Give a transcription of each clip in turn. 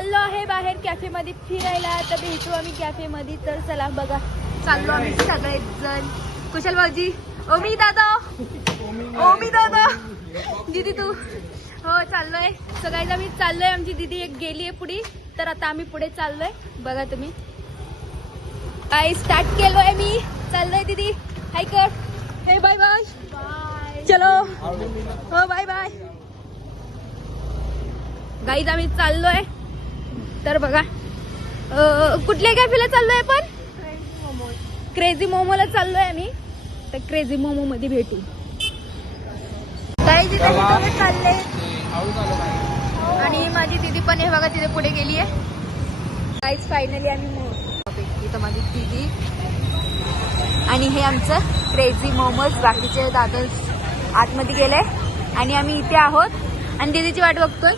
चाललो आहे बाहेर कॅफे मध्ये फिरायला. तर भेटू आम्ही कॅफे मध्ये. तर चला बघा चाललो आम्ही सगळेजण. कुशल भाऊजी, ओमी दादा, ओमी दादा, दीदी तू. हो चाललोय सगळ्याला. मी चाललोय. आमची दीदी एक गेली आहे पुढे. तर आता आम्ही पुढे चाललोय. बघा तुम्ही काय स्टार्ट केलोय मी. चाललोय दीदी. हाय कर. हे बाय बाय. चलो हो बाय बाय. गाईज आम्ही चाललोय. तर बघा कुठल्या कॅफेला चाललोय आपण. क्रेझी मोमोला चाललोय आम्ही. तर क्रेझी मोमो मध्ये भेटू. गाईज इथे चालले आणि माझी दीदी पण हे बघा तिथे पुढे गेली आहे. गाईज फायनली आम्ही इथं माझी दीदी आणि हे आमचं क्रेझी मोमोज. बाकीचे दादा आतमध्ये गेले आणि आम्ही इथे आहोत आणि दीदीची वाट बघतोय.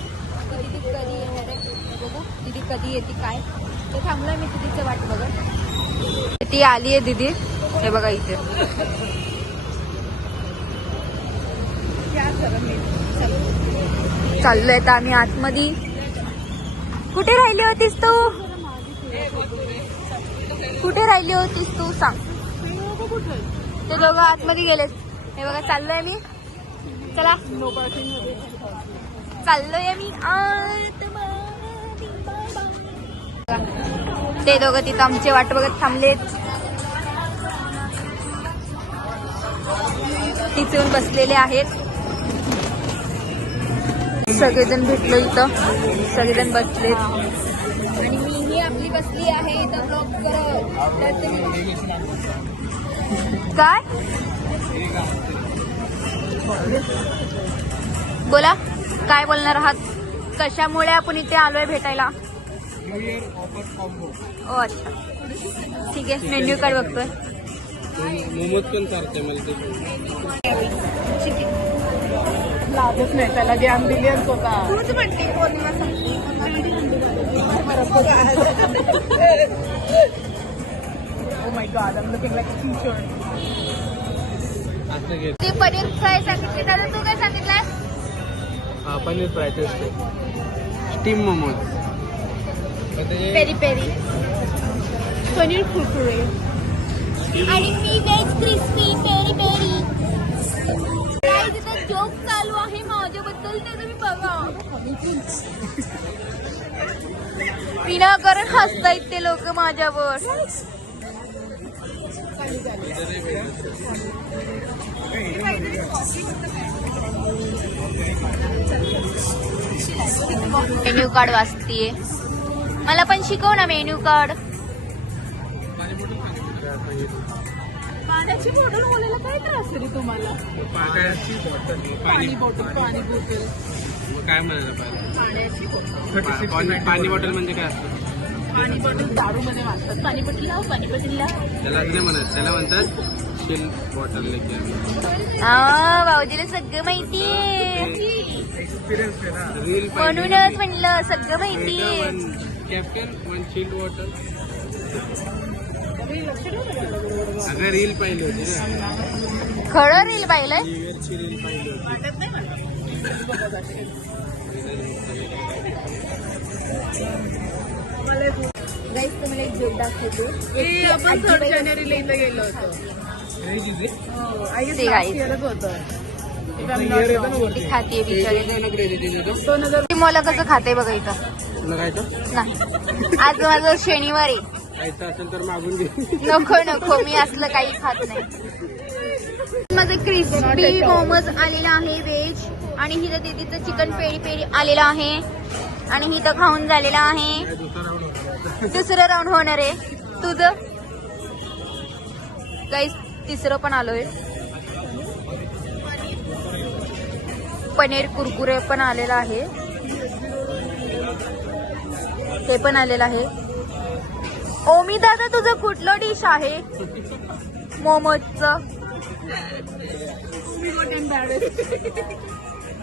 दीदी कधी येणार आहे बघू. दीदी कधी येते काय ते थांबलोय मी दीदीचं वाट बघत. ती आली आहे दीदी. हे बघा इथे चाललोय तर आम्ही आतमध्ये. कुठे राहिली होतीस तू. कुठे राहिली होतीस तू सांग. ते दोघं आतमध्ये गेलेत. हे बघा चाललोय मी. चला चाललोय मी ते दोघं तिथं आमची वाट बघत थांबलेत. तिथे येऊन बसलेले आहेत. सगळेजण भेटलो इथं. सगळेजण बसलेत आणि मीही आपली बसली आहे इथं ब्लॉग करत. काय बोला काय बोलणार आहात. कशामुळे आपण इथे आलोय भेटायला. ओ अच्छा ठीक आहे. मेन्यू कार्ड बघतोय. मोमोज पण चालते मला ते. लाभच नाही त्याला. ज्ञान दिलेच होता. तूच म्हणते पौर्णिमा संपली. Oh my God, I'm looking like a t-shirt. ते पनीर फ्राय सांगितले. दादा तू काय सांगितलंय. Paneer fry taste steam momos. Peri peri paneer कुरकुरे आणि मी वेज क्रिस्पी पेरी पेरी. काय तिथं जोक चालू आहे माझ्याबद्दल ते तुम्ही बघा. विनाकारण हसतायत ते लोक माझ्यावर. मेन्यू कार्ड वाचतीये. मला पण शिकव ना मेन्यू कार्ड. पाण्याची बॉटल बोलायला काय त्रास आहे तुम्हाला. पाणी बॉटल काय म्हणायला पाहिजे. पाण्याची पाणी बॉटल म्हणजे काय असतं. पाणी बॉटल दारू मध्ये वाटतात. पाणी बॉटल लाव. पाणी बॉटल लाव. त्याला नाही म्हणत. त्याला म्हणतात चिल बॉटल. हा भाऊजीला सगळं माहितीये रील म्हणूनच म्हणलं सगळं माहितीये. Captain one chill bottle. अगं रील पाहिली होती ना. खरं रील पाहिलंय. रील पाहिली गाईस तुम्हाला एक जोक दाखवते. आपण 3 जानेवारीला इथं गेलो होतो. ते गाईस होतं. ती खातीये बिचारी. ती मला कसं खाते बघा इथं. नाही आज माझं शनिवार आहे. खायचं असेल तर मागून घे. नको मी असलं काही खात नाही. माझं क्रिस्पी मोमोज आलेला आहे व्हेज. आणि हिथं दीदीचं चिकन पेरी पेरी आलेलं आहे. आणि हिथं खाऊन झालेलं आहे. दुसरं राऊंड होणार आहे तुझं. गाईस तिसरं पण आलोय. पनीर कुरकुरे पण आलेलं आहे. ते पण आलेलं आहे. ओमी दादा तुझं कुठलं डिश आहे मोमोजचं.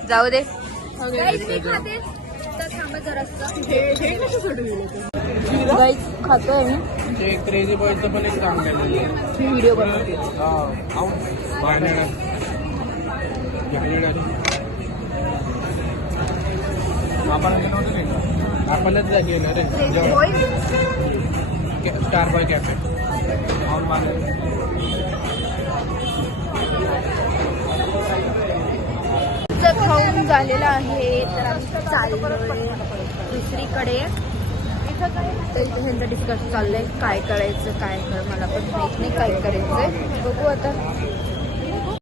जाऊ दे. गाईस खातोय मी. क्रेझी बॉयचं पण एक काम केलं. व्हिडिओ बनवते. आपण आपणच गेलो रे स्टार बॉय कॅफे खाऊन झालेलं आहे तर आम्ही चाललोय दुसरीकडे. तर इथं ह्यांचं डिस्कशन चाललंय काय करायचं काय कर मला पण माहित नाही काय करायचंय बघू आता.